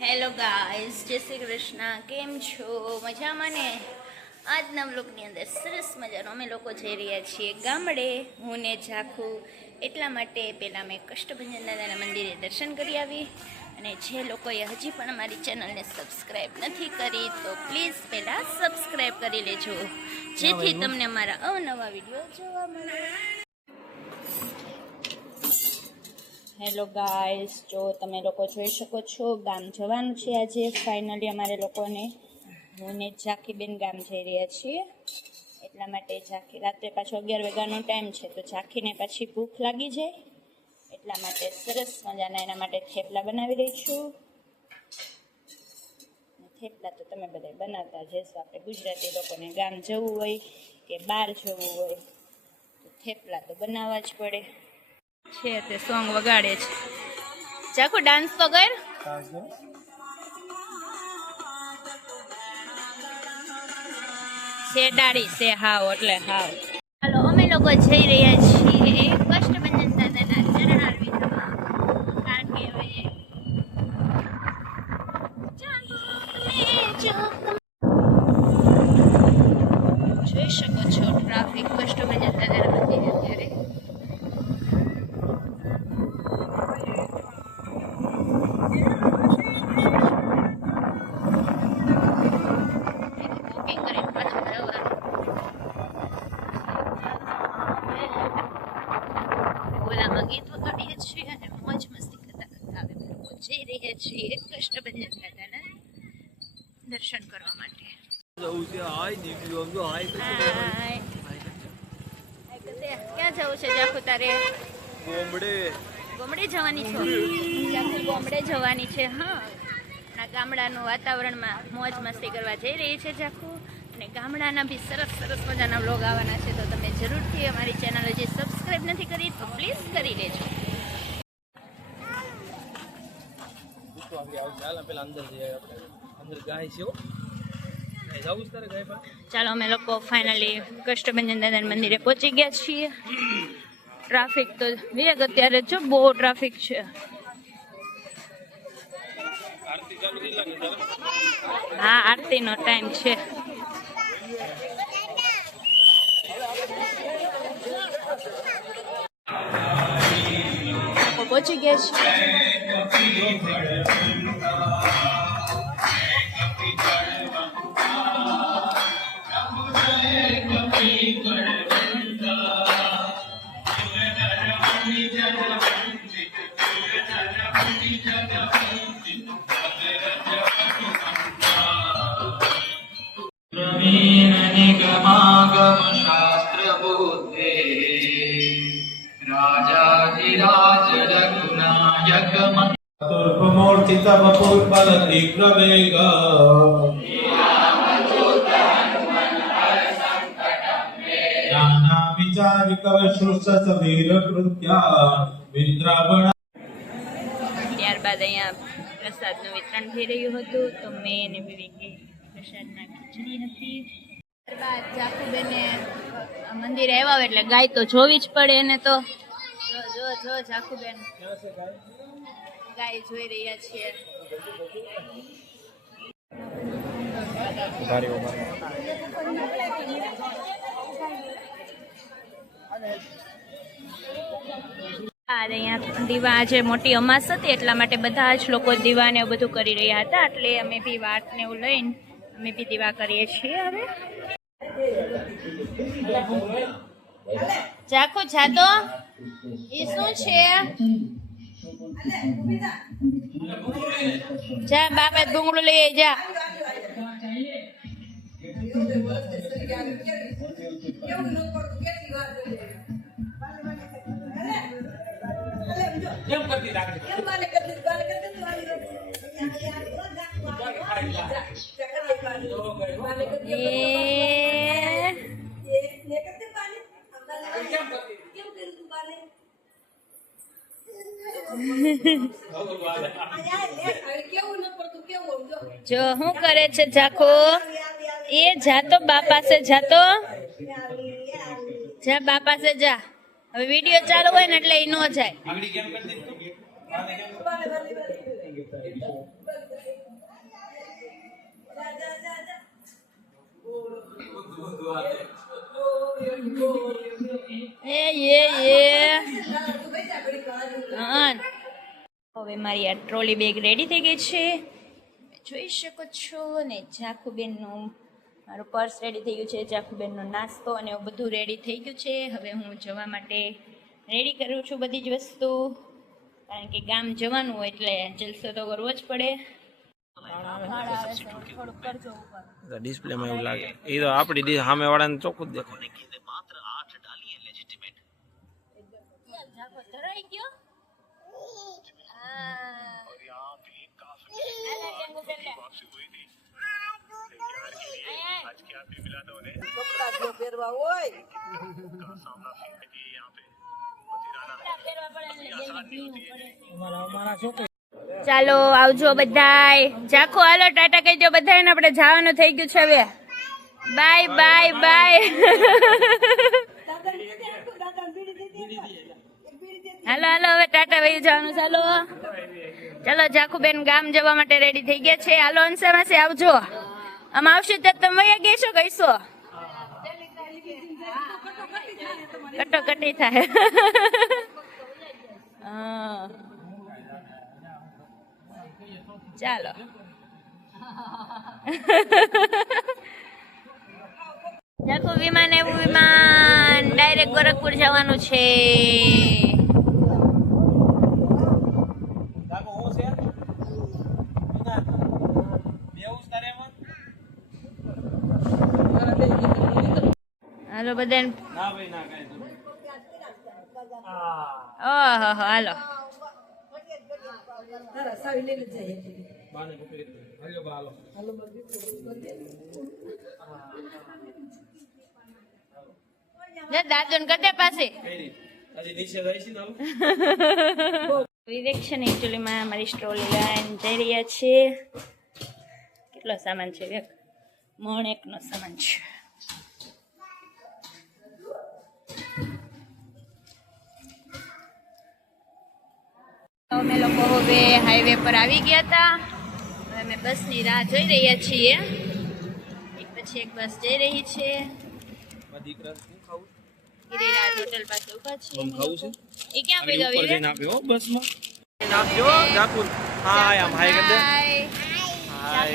Hello guys, જય શ્રી કૃષ્ણ. કેમ છો? મજામાં ને? આજના બ્લોગની અંદર સરસ મજાનો અમે લોકો જઈ રહ્યા છીએ ગામડે, હું ને ઝાખું. એટલા માટે પહેલાં અમે કષ્ટભંજન દાદાના મંદિરે દર્શન કરી આવી. અને જે લોકોએ હજી પણ અમારી ચેનલને સબસ્ક્રાઈબ નથી કરી તો પ્લીઝ પહેલાં સબસ્ક્રાઈબ કરી લેજો, જેથી તમને અમારા અવનવા વિડીયો જોવા મળે. હેલો ગાઈસ, જો તમે લોકો જોઈ શકો છો ગામ જવાનું છે આજે. ફાઇનલી અમારે લોકોને, હું ને ઝાંખીબેન ગામ જઈ રહ્યા છીએ. એટલા માટે ઝાંખી રાત્રે પાછો 11 વાગ્યાનો ટાઈમ છે, તો ઝાંખીને પાછી ભૂખ લાગી જાય. એટલા માટે સરસ મજાના એના માટે થેપલા બનાવી રહી છું. થેપલા તો તમે બધા બનાવતા જશો. આપણે ગુજરાતી લોકોને ગામ જવું હોય કે બહાર જવું હોય તો થેપલા તો બનાવવા જ પડે છે. તે સોંગ વગાડે છે. ઝાખુ ડાન્સ તો કર. છે ડાળી છે હાવ એટલે હાવ. ચાલો અમે લોકો જઈ રહ્યા છીએ કષ્ટભંજન દાદાના ચરણારવિંદમાં, કારણ કે હવે જોઈ શકો છો ટ્રાફિક કષ્ટભંજન દાદાના મંદિરે અત્યારે. ગીત વગાડીએ છીએ અને મોજ મસ્તી કરતા કરતા હવે લોકો જઈ રહ્યા છીએ કષ્ટભંજન દાદાના દર્શન કરવા માટે. ક્યાં જવું છે ઝાખુ તારે? ગોમડે જવાની છો? ઝાખુ ગોમડે જવાની છે. હા, આ ગામડાનું વાતાવરણમાં મોજ મસ્તી કરવા જઈ રહી છે ઝાખુ. અને ગામડાના બી સરસ સરસ મજાના વ્લોગ આવવાના છે, તો તમે જરૂરથી અમારી ચેનલ જે સબસ્ક્રાઈબ નથી કરી તો પ્લીઝ કરી લેજો. ચાલો અમે લોકો ફાઇનલી કષ્ટભંજન દાદાના મંદિરે પહોંચી ગયા છીએ. ટ્રાફિક તો વેગ અત્યારે જો બહુ ટ્રાફિક છે. હા, આરતીનો ટાઈમ છે. પહોંચી ગયા છે. ત્યારબાદ અહીંયા પ્રસાદનું વિતરણ થઈ રહ્યું હતું, તો મેં અને વિવેકે પ્રસાદના ખીચડી હતી. ત્યારબાદ ઝાખુબેને મંદિરે આવ્યા એટલે ગાય તો જોવી જ પડે એને. તો જો જો ઝાખુબેન ગાય જોઈ રહ્યા છીએ. અહીંયા દીવા આજે મોટી અમાસ હતી એટલા માટે બધા જ લોકો દીવા ને એવું બધું કરી રહ્યા હતા, એટલે અમે બી વાત ને એવું લઈને અમે બી દીવા કરીએ છીએ. હવે ઝાખુ જાતો એ શું છે? જા બાપા ડુંગળું લઈ જા. જો શું કરે છે ઝાખુ? એ જાતો બાપા સે જાતો. જા બાપા સે જા. હવે વિડિયો ચાલુ હોય ને એટલે એ ન જાય. અમારી આ ટ્રોલી બેગ રેડી થઈ ગઈ છે, જોઈ શકો છો. અને ઝાખુબેનનું મારું પર્સ રેડી થઈ ગયું છે, ઝાખુબેનનો નાસ્તો અને એવું બધું રેડી થઈ ગયું છે. હવે હું જવા માટે રેડી કરું છું બધી જ વસ્તુ, કારણ કે ગામ જવાનું હોય એટલે જલસો તો કરવો જ પડે. ડિસ્પ્લેમાં એવું લાગે એ તો આપણી સામે વાળાને ચોખ્ખું જ દેખાય. ચાલો આવજો બધાય. ઝાખુ હાલો ટાટા કહી દો બધાને, આપણે જવાનું થઈ ગયું છે હવે. Bye bye bye. હાલો હાલો હવે ટાટા વહી જવાનું. ચાલો ચાલો ઝાખુબેન ગામ જવા માટે રેડી થઈ ગયા છે. હાલો અંશા માસી આવજો. આમ આવશે તો તમે વયા ગઈશો કહીશો કટોકટી થાય. ચાલો ઝાખુ વિમાન એવું વિમાન ડાયરેક્ટ ગોરખપુર જવાનું છે. હાલો બધાને. ઓહો હાલો. દાદુ કદે પાસે વિવેક છે ને એકચ્યુઅલીમાં મારી સ્ટ્રોલી લઈને જઈ રહ્યા છે. કેટલો સામાન છે વિવેક? મણ એકનો સામાન છે. અમે લોકો હવે હાઈવે પર આવી ગયા હતા. હવે અમે બસની રાહ જોઈ રહ્યા છીએ. એક પછી એક બસ જઈ રહી છે. ગિરિરાજ હોટલ પાસે ઉભા છે. એ ક્યાં ભેગા વિવેક? ઝાખુ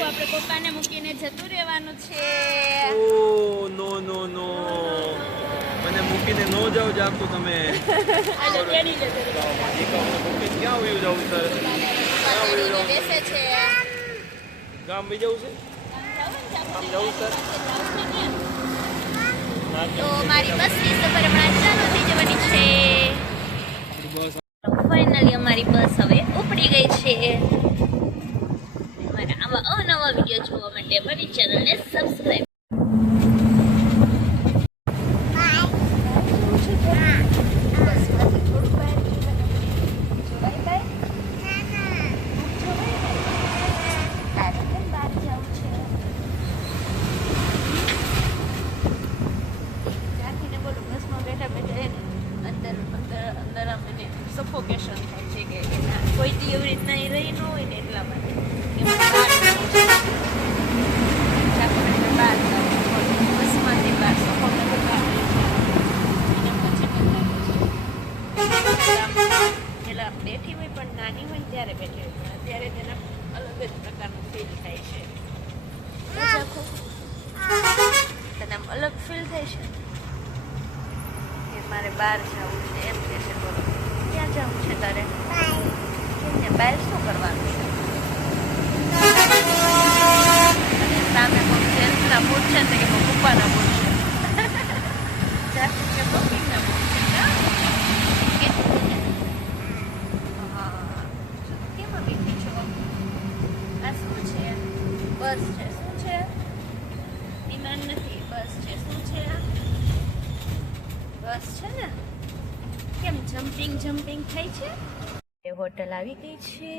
આપણે પપ્પાને મૂકીને જતું રહેવાનું છે. નો નો નો, મને મૂકીને નો જાવ ઝાખુ તમે. બેસે છે ગામ બી જવું છે. ગામ જવું સર. તો મારી બસની સફર હમણાં ચાલુ થઈ જવાની છે. ફાઇનલી અમારી બસ હવે ઉપડી ગઈ છે. મારા આવા અવનવા વિડીયો જોવા માટે મારી ચેનલને સબસ્ક્રાઇબ. સફોકેશન થાય છે કે કોઈ દી એવી રીતના એ રહી ન હોય ને એટલા માટે બસમાંથી બહાર પેલા બેઠી હોય પણ નાની હોય ને ત્યારે બેઠી હોય, પણ અત્યારે તેના અલગ જ પ્રકારનું ફીલ થાય છે. તને આમ અલગ ફીલ થાય છે કે મારે બહાર જવું છે એમ કે છે. બોલો ક્યાં જવું છે તારે? બહાર શું કરવાનું છે? સામે કોઈ જેન્ટ્સના બૂટ છે ને કે પપ્પાના બૂટ છે. જાતું કે મમ્મીના બૂટ છે. કેમાં બેઠી છો? આ શું છે? બસ છે. શું છે? વિમાન નથી, બસ છે. શું છે? બસ છે ને. કેમ જમ્પિંગ થાય છે? એ હોટલ આવી ગઈ છે.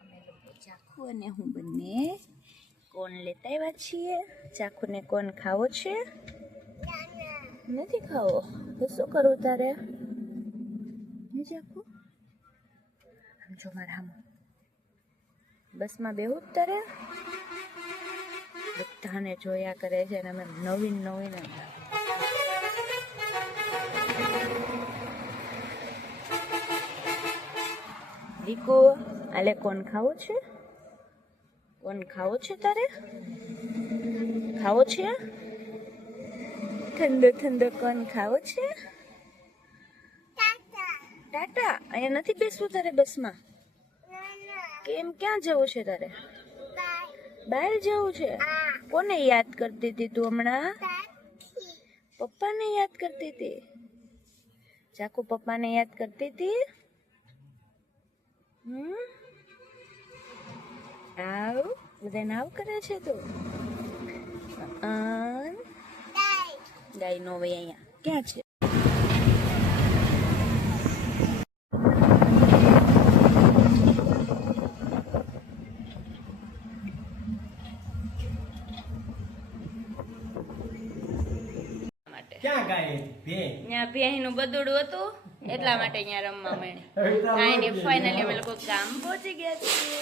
અમે લોકો ઝાખુ અને હું બંને કોન લેતા આવ્યા છીએ. ઝાખુને કોન ખાવો છે? નથી ખાવો તો શું કરવું તારે? ઝાખુ આમ જો મારા આમ બસમાં બેહું તારે? બધાને જોયા કરે છે ને અમે નવીન દીકો આલે કોણ ખાવું છે? કોણ ખાવું છે તારે? ખાવો છે? ઠંડો ઠંડો કોણ ખાવો છે? ટાટા અહીંયા નથી બેસવું તારે બસમાં? કેમ ક્યાં જવું છે તારે? બહાર જવું છે? કોને યાદ કરતી હતી તું હમણાં? પપ્પાને યાદ કરતી હતી? ચાકુ પપ્પાને યાદ કરતી હતી? આવ બધાને આવ કરે છે તું? ગાય નો ભાઈ અહીંયા ક્યાં છે? ક્યાં ગાય ભે ત્યાં ભેંનું બદુડું હતું એટલા માટે અહીંયા રમવા માંડ્યા. ફાઇનલી અમે લોકો ગામ પહોંચી ગયા છીએ.